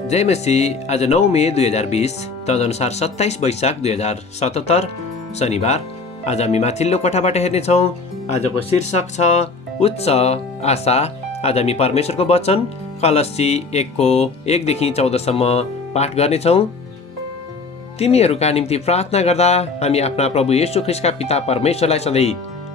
जय मसीह। आज 9 मे 2020 तदनुसार 27 वैशाख 2077 शनिबार। आज हामी माथिल्लो कोठाबाट हेर्नेछौँ। आजको शीर्षक छ उच्च आशा। आज हामी परमेश्वरको वचन कलस्सी 1:1देखि 14सम्म पाठ गर्नेछौँ। तिमीहरूका निम्ति प्रार्थना गर्दा हामी आफ्ना प्रभु येशू ख्रीष्टका पिता परमेश्वरलाई सधैँ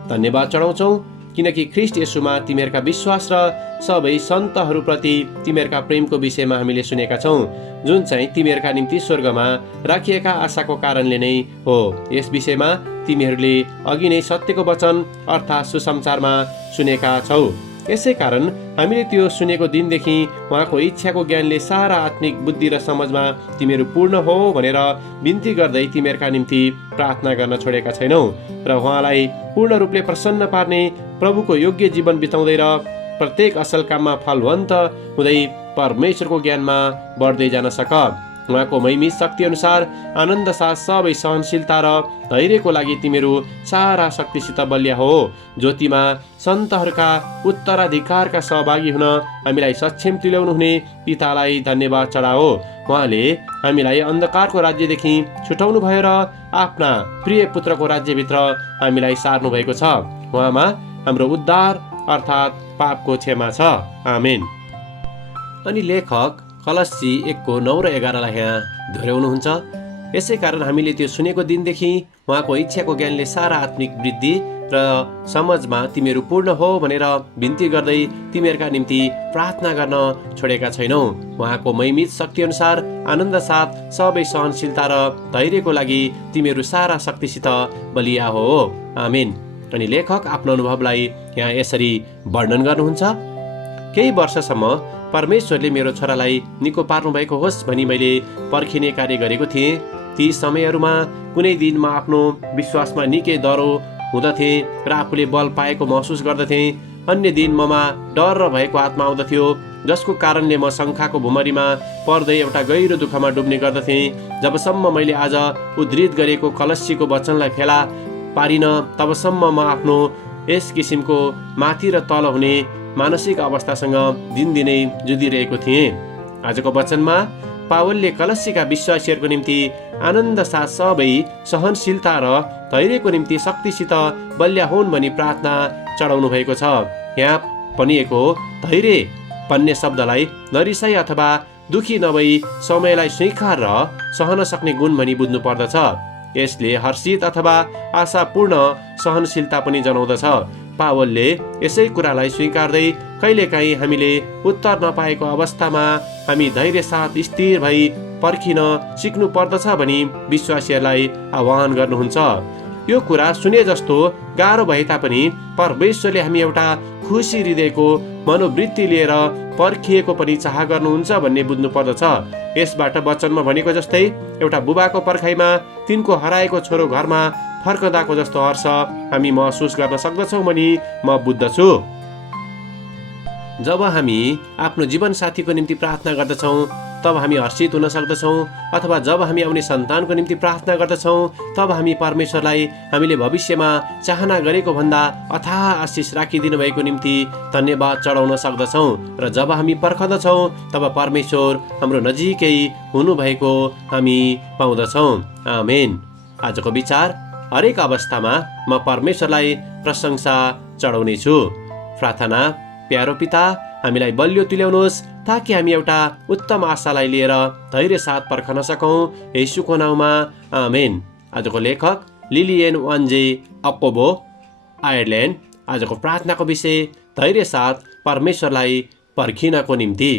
धन्यवाद चढाउँछौँ, किनकि ख्रीष्ट येशूमा तिमीहरूका विश्वास र सबै सन्तहरूप्रति तिमीहरूका प्रेमको विषयमा हामीले सुनेका छौँ, जुन चाहिँ तिमीहरूका निम्ति स्वर्गमा राखिएका आशाको कारणले नै हो। यस विषयमा तिमीहरूले अघि नै सत्यको वचन अर्थात् सुसमाचारमा सुनेका छौ। यसै कारण हामीले त्यो सुनेको दिनदेखि उहाँको इच्छाको ज्ञानले सारा आत्मिक बुद्धि र समझमा तिमीहरू पूर्ण हो भनेर बिन्ती गर्दै तिमीहरूका निम्ति प्रार्थना गर्न छोडेका छैनौ र उहाँलाई पूर्ण रूपले प्रसन्न पार्ने प्रभुको योग्य जीवन बिताउँदै र प्रत्येक असल काममा फलवन्त हुँदै परमेश्वरको ज्ञानमा बढ्दै जान सक। उहाँको महिमी शक्ति अनुसार आनन्द साथ सबै सहनशीलता र धैर्यको लागि तिमीहरू सारा शक्तिसित बलिया हो। ज्योतिमा सन्तहरूका उत्तराधिकारका सहभागी हुन हामीलाई सक्षम तुल्याउनु हुने पितालाई धन्यवाद चढाओ। उहाँले हामीलाई अन्धकारको राज्यदेखि छुटाउनु भयो र आफ्ना प्रिय पुत्रको राज्यभित्र हामीलाई सार्नु भएको छ। उहाँमा हाम्रो उद्धार अर्थात् पापको क्षमा छ। आमेन। अनि लेखक कलस्सी 1:9 र 11लाई यहाँ दोहोऱ्याउनुहुन्छ। यसै कारण हामीले त्यो सुनेको दिनदेखि उहाँको इच्छाको ज्ञानले सारा आत्मिक वृद्धि र समझमा तिमीहरू पूर्ण हो भनेर बिन्ती गर्दै तिमीहरूका निम्ति प्रार्थना गर्न छोडेका छैनौ। उहाँको महिमित शक्ति अनुसार आनन्द साथ सबै सहनशीलता र धैर्यको लागि तिमीहरू सारा शक्तिसित बलिया हो। आमेन। अनि लेखक आफ्नो अनुभवलाई यहाँ यसरी वर्णन गर्नुहुन्छ। केही वर्षसम्म परमेश्वरले मेरो छोरालाई निको पार्नु भएको होस् भनी मैले पर्खिने कार्य गरेको थिएँ। ती समयहरूमा कुनै दिन म आफ्नो विश्वासमा निकै दह्रो हुँदथे र आफूले बल पाएको महसुस गर्दथेँ। अन्य दिन ममा डर र भएको आत्मा आउँदथ्यो, जसको कारणले म शङ्काको भुमरीमा पर्दै एउटा गहिरो दुःखमा डुब्ने गर्दथेँ। जबसम्म मैले आज उद्धृत गरेको कलस्सीको वचनलाई फेला पारिन, तबसम्म म आफ्नो यस किसिमको माथि र तल हुने मानसिक अवस्थासँग दिनदिनै जुधिरहेको थिएँ। आजको वचनमा पावलले कलस्सीका विश्वासीहरूको निम्ति आनन्द साथ सबै सहनशीलता र धैर्यको निम्ति शक्तिसित बलिया हुन् भनी प्रार्थना चढाउनु भएको छ। यहाँ भनिएको धैर्य भन्ने शब्दलाई नरिसाई अथवा दुखी नभई समयलाई स्वीकार र सहन सक्ने गुण भनी बुझ्नु पर्दछ। यसले हर्षित अथवा आशापूर्ण सहनशीलता पनि जनाउँदछ। पावलले यसै कुरालाई स्वीकार्दै कहिलेकाहीँ हामीले उत्तर नपाएको अवस्थामा हामी धैर्य साथ स्थिर भई पर्खिन सिक्नु पर्दछ भनी विश्वासीहरूलाई आह्वान गर्नुहुन्छ। यो कुरा सुने जस्तो गाह्रो भए तापनि परमेश्वरले हामी एउटा खुसी हृदयको मनोवृत्ति लिएर पर्खिएको पनि चाह गर्नुहुन्छ भन्ने बुझ्नु पर्दछ। यसबाट वचनमा भनेको जस्तै एउटा बुबाको पर्खाइमा तिनको हराएको छोरो घरमा फर्कँदाको जस्तो हर्ष हामी महसुस गर्न सक्दछौँ भनी म बुझ्दछु। जब हामी आफ्नो जीवनसाथीको निम्ति प्रार्थना गर्दछौँ तब हामी हर्षित हुन सक्दछौँ, अथवा जब हामी आउने सन्तानको निम्ति प्रार्थना गर्दछौँ तब हामी परमेश्वरलाई हामीले भविष्यमा चाहना गरेको भन्दा अथाह आशिष राखिदिनु भएको निम्ति धन्यवाद चढाउन सक्दछौँ। र जब हामी पर्खँदछौँ तब परमेश्वर हाम्रो नजिकै हुनुभएको हामी पाउँदछौँ। आमेन। आजको विचार, हरेक अवस्थामा म परमेश्वरलाई प्रशंसा चढाउने छु। प्रार्थना, प्यारो पिता, हामीलाई बलियो तुल्याउनुहोस् ताकि हामी एउटा उत्तम आशालाई लिएर धैर्य साथ पर्खन सकौँ। येशूको नाउँमा आमेन। आजको लेखक लिलियन वान्जे अक्कोबो, आयरल्यान्ड। आजको प्रार्थनाको विषय धैर्य साथ परमेश्वरलाई पर्खिनको निम्ति।